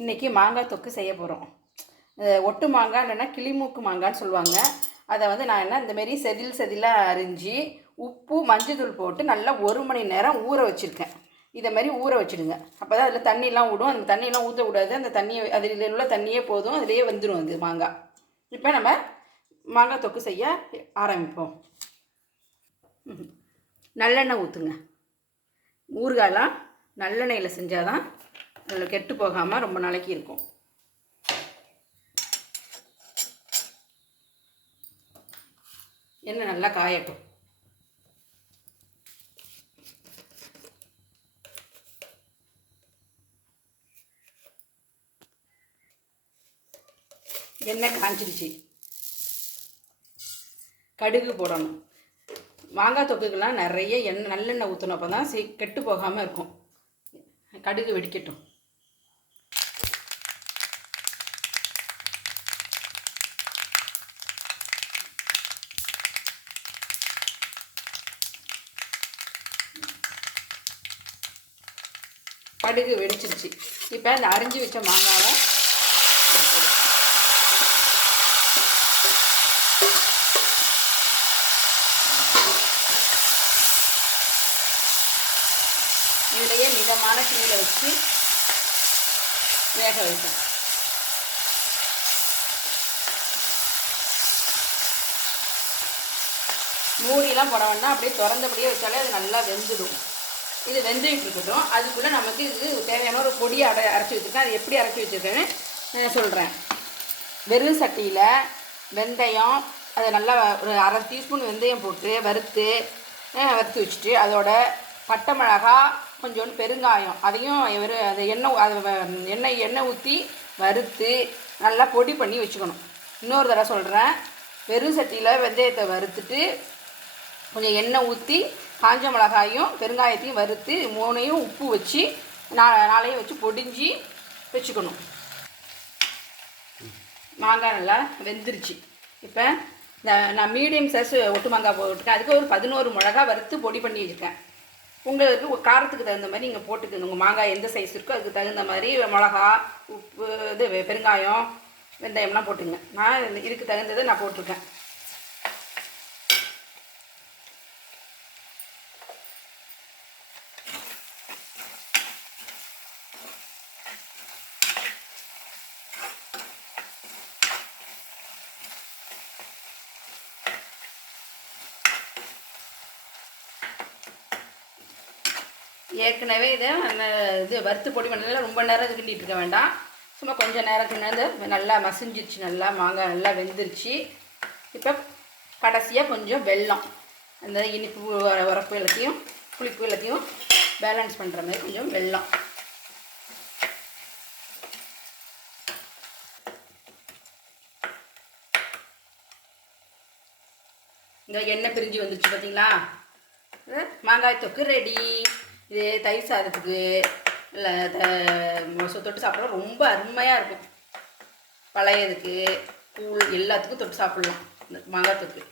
இன்றைக்கி மாங்காய் தொக்கு செய்ய போகிறோம். ஒட்டு மாங்காய் இல்லைன்னா கிளிமூக்கு மாங்கான்னு சொல்லுவாங்க. அதை வந்து நான் இந்தமாரி செதிலாக அரிஞ்சு உப்பு மஞ்சள் போட்டு நல்லா 1 மணி நேரம் ஊற வச்சுருக்கேன். இதை மாதிரி ஊற வச்சுடுங்க. அப்போ தான் அதில் தண்ணிலாம் விடும். அந்த தண்ணியெலாம் ஊற்றக்கூடாது. அந்த தண்ணியை அதில் உள்ள தண்ணியே போதும், அதிலேயே வந்துடும் அது மாங்காய். இப்போ நம்ம மாங்காய் தொக்கு செய்ய ஆரம்பிப்போம். நல்லெண்ணெய் ஊற்றுங்க. ஊறுகாயெலாம் நல்லெண்ணெயில் செஞ்சால் தான் அதில் கெட்டு போகாமல் ரொம்ப நாளைக்கு இருக்கும். எண்ணெய் நல்லா காயட்டும். எண்ணெய் காஞ்சிடுச்சு. கடுகு போடணும். மாங்காய் தொக்குக்கெல்லாம் நிறைய நல்லெண்ணெய் ஊற்றணும். அப்போ தான் கெட்டு போகாமல் இருக்கும். கடுகு வெடிக்கட்டும். கடுகு வெடிச்சிருச்சு. இப்போ இந்த அரிஞ்சு வச்ச மாங்காவை இதுலேயே மிதமான தீயில வச்சு வேக வைப்பேன். மூடிலாம் போட வேண்டாம், அப்படியே திறந்தபடியே வச்சாலே அது நல்லா வெந்துடும். இது வெந்துகிட்டு இருக்கட்டும். அதுக்குள்ளே நமக்கு இது தேவையான ஒரு பொடியை அரைச்சி வச்சுருக்கேன். அது எப்படி அரைச்சி வச்சுருக்கேன்னு சொல்கிறேன். வெறும் சட்டியில் வெந்தயம், அதை நல்லா ஒரு 1/2 டீஸ்பூன் வெந்தயம் போட்டு வறுத்து வச்சுட்டு, அதோட பட்டை மிளகா, கொஞ்சோண்டு பெருங்காயம், அதையும் அதை எண்ணெய் ஊற்றி வறுத்து நல்லா பொடி பண்ணி வச்சுக்கணும். இன்னொரு தடவை சொல்கிறேன். வெறும் சட்டியில் வெந்தயத்தை வறுத்துட்டு கொஞ்சம் எண்ணெய் ஊற்றி காஞ்ச மிளகாயும் பெருங்காயத்தையும் வறுத்து 3ஐயும் உப்பு வச்சு 4ஐயும் வச்சு பொடிஞ்சு வச்சுக்கணும். மாங்காய் நல்லா வெந்துருச்சு. இப்போ நான் மீடியம் சைஸ் ஒட்டு மாங்காய் போட்டுருக்கேன். அதுக்கு ஒரு 11 மிளகா வறுத்து பொடி பண்ணி வச்சுருக்கேன். உங்களுக்கு காரத்துக்கு தகுந்த மாதிரி நீங்கள் போட்டுக்கணும். உங்கள் மாங்காய் எந்த சைஸ் இருக்கோ அதுக்கு தகுந்த மாதிரி மிளகா, உப்பு, பெருங்காயம், வெந்தயம்லாம் போட்டுங்க. நான் இதுக்கு தகுந்ததை நான் போட்டிருக்கேன். ஏற்கனவே இது வறுத்து பொடி பண்ணல. ரொம்ப நேரம் இது கிண்டிகிட்டு இருக்க வேண்டாம். சும்மா கொஞ்சம் நேரம் கிண்ணது நல்லா மசிஞ்சிருச்சு. நல்லா மாங்காய் நல்லா வெந்துருச்சு. இப்போ கடைசியாக கொஞ்சம் வெல்லம், அந்த இனிப்பு உரப்பு எல்லாத்தையும் புளிப்பு எல்லாத்தையும் பேலன்ஸ் பண்ணுற மாதிரி கொஞ்சம் வெல்லம். இந்த எண்ணெய் பிரிஞ்சு வந்துருச்சு பார்த்தீங்களா? மாங்காய் தொக்கு ரெடி. இது தயிர் சாதத்துக்கு இல்லை தொட்டு சாப்பிட்ற ரொம்ப அருமையாக இருக்கும். பழையதுக்கு கூழ் எல்லாத்துக்கும் தொட்டு சாப்பிட்லாம் இந்த மாங்காய் தொக்கு.